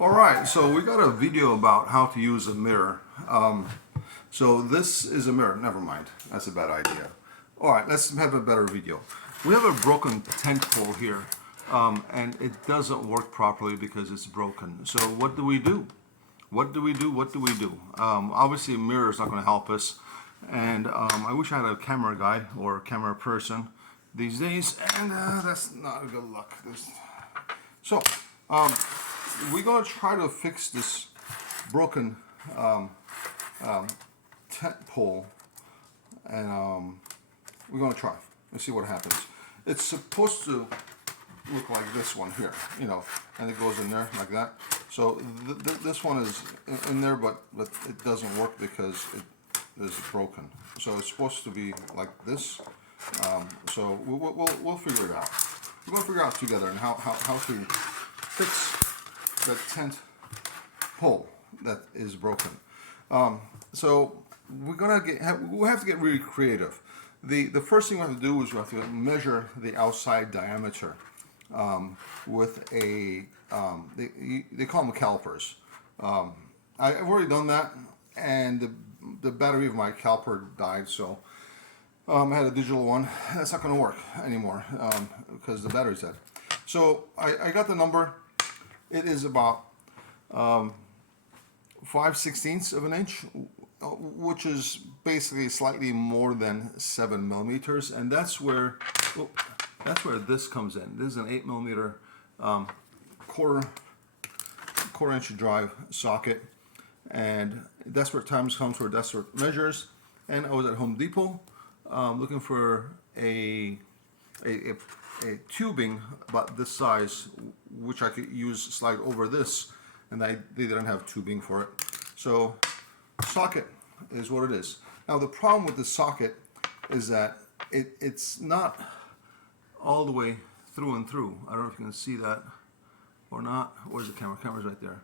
Alright, so we got a video about how to use a mirror. So this is a mirror. Never mind. That's a bad idea. Alright, let's have a better video. We have a broken tent pole here, and it doesn't work properly because it's broken. So what do we do? What do we do? What do we do? Obviously a mirror is not going to help us, and I wish I had a camera guy or a camera person these days, and that's not a good luck. So, we're going to try to fix this broken tent pole, and we're going to try. Let's see what happens. It's supposed to look like this one here, and it goes in there like that. So this one is in there, but it doesn't work because it is broken. So it's supposed to be like this. So we'll figure it out. We're going to figure out together and how to fix the tent pole that is broken. So we have to get really creative. The first thing we have to do is we have to measure the outside diameter with a they call them calipers. I've already done that, and the battery of my caliper died, so I had a digital one. That's not going to work anymore because the battery's dead. So I got the number. It is about 5/16 of an inch, which is basically slightly more than 7 millimeters, and that's where this comes in. This is an 8 millimeter quarter inch drive socket, and Desperate Times comes for desperate measures. And I was at Home Depot looking for a tubing about this size, which I could slide over this, and they didn't have tubing for it. So socket is what it is. Now the problem with the socket is that it's not all the way through and through. I don't know if you can see that or not. Where's the camera? Camera's right there,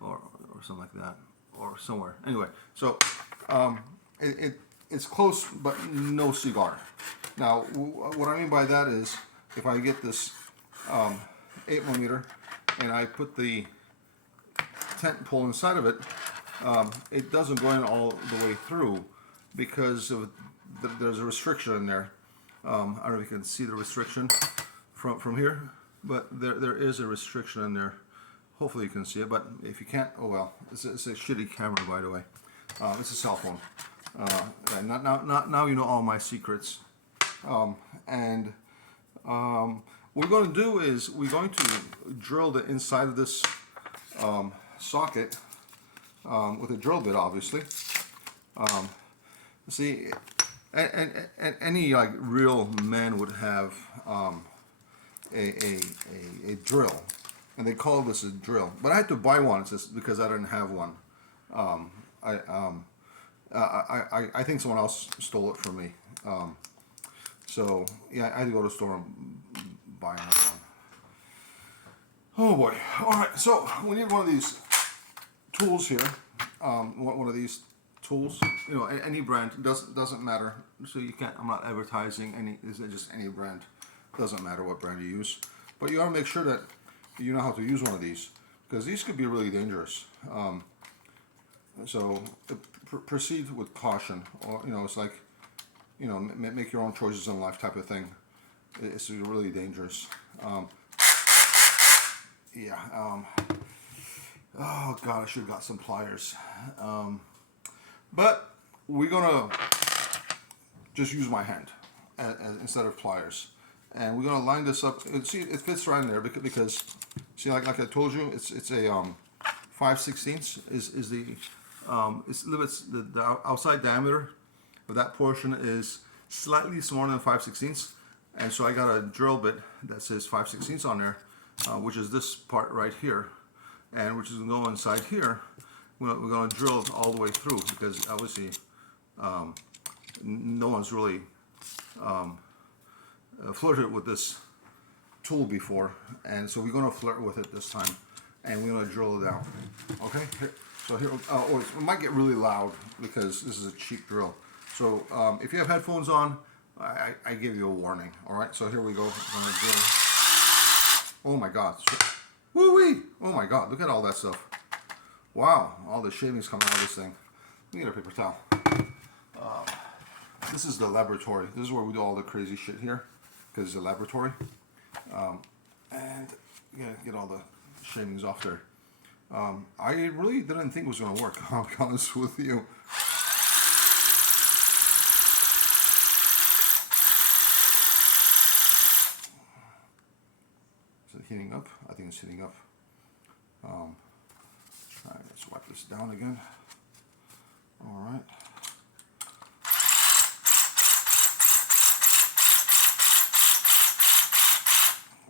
or something like that, or somewhere. Anyway, so it's close, but no cigar. Now, what I mean by that is, if I get this 8 millimeter and I put the tent pole inside of it, it doesn't go in all the way through because there's a restriction in there. I don't know if you can see the restriction from here, but there is a restriction in there. Hopefully you can see it, but if you can't, oh well. It's a shitty camera, by the way. It's a cell phone. Now you know all my secrets. What we're going to do is we're going to drill the inside of this socket with a drill bit, obviously. See, and any like real man would have a drill, and they call this a drill. But I had to buy one just because I didn't have one. I think someone else stole it from me. So yeah, I had to go to the store and buy another one. Oh boy! All right, so we need one of these tools here. One of these tools. Any brand doesn't matter. So you can't. I'm not advertising any. This is just any brand. Doesn't matter what brand you use, but you ought to make sure that you know how to use one of these, because these could be really dangerous. So proceed with caution, or it's like, make your own choices in life type of thing. It's really dangerous. Oh god, I should have got some pliers. But we're gonna just use my hand instead of pliers, and we're gonna line this up. See, it fits right in there because see, like I told you, it's a 5/16 is the the outside diameter of that portion is slightly smaller than 5/16, and so I got a drill bit that says 5/16 on there, which is this part right here, and which is going to go inside here. We're going to drill it all the way through, because obviously no one's really flirted with this tool before, and so we're going to flirt with it this time, and we're going to drill it out. Okay, so here, it might get really loud because this is a cheap drill. So if you have headphones on, I give you a warning. All right, so here we go. I'm gonna drill. Oh my God! Woo-wee! Oh my God, look at all that stuff. Wow, all the shavings coming out of this thing. Let me get a paper towel. This is the laboratory. This is where we do all the crazy shit here, because it's a laboratory. And yeah, get all the shavings off there. I really didn't think it was going to work, I'll be honest with you. Is it heating up? I think it's heating up. All right, let's wipe this down again. All right.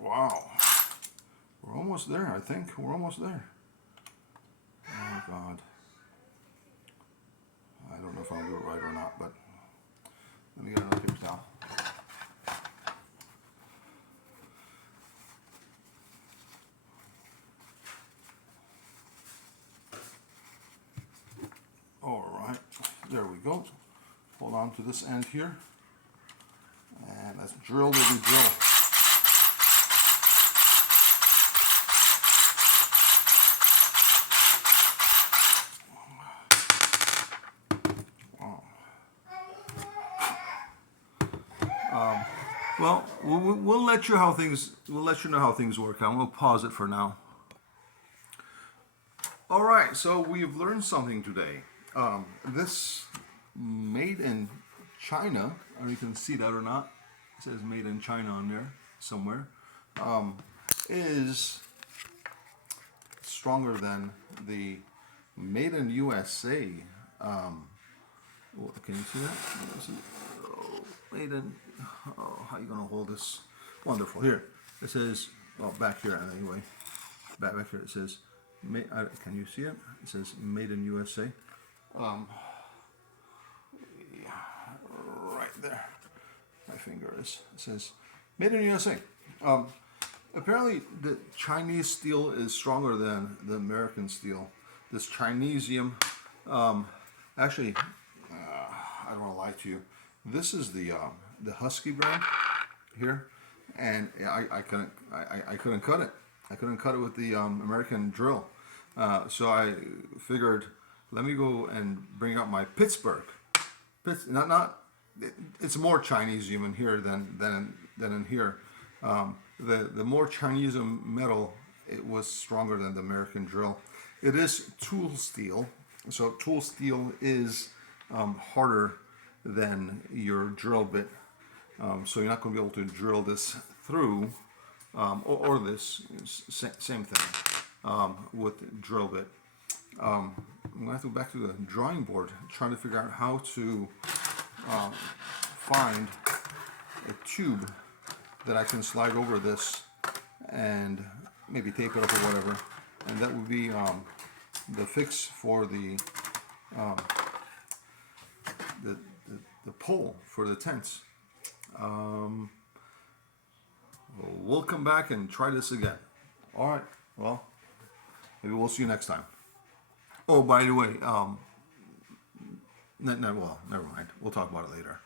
Wow. We're almost there, I think. We're almost there. Oh, God. I don't know if I'll do it right or not, but let me get another paper towel. All right. There we go. Hold on to this end here. And let's drill, baby, drill. Well, we'll let you how things. We'll let you know how things work. I'm gonna pause it for now. All right, so we've learned something today. This made in China. I don't know if you can see that or not. It says made in China on there somewhere. Is stronger than the made in USA. Can you see that? Oh, made in. Oh, how are you gonna hold this? Wonderful. Here it says. Well, back here anyway. Back here it says. Can you see it? It says made in USA. Yeah, right there. My finger is. It says made in USA. Apparently, the Chinese steel is stronger than the American steel. This Chinesium. Actually, I don't want to lie to you. This is the Husky brand here, and I couldn't cut it. I couldn't cut it with the American drill. So I figured, let me go and bring out my Pittsburgh. It's more Chinesium in here than in here. The more Chinesium metal, it was stronger than the American drill. It is tool steel, so tool steel is harder than your drill bit. So you're not going to be able to drill this through, or this same thing with drill bit. I'm going to have to go back to the drawing board, trying to figure out how to find a tube that I can slide over this and maybe tape it up or whatever, and that would be the fix for the pole for the tents. We'll come back and try this again. All right. Well, maybe we'll see you next time. Oh, by the way, well, never mind. We'll talk about it later.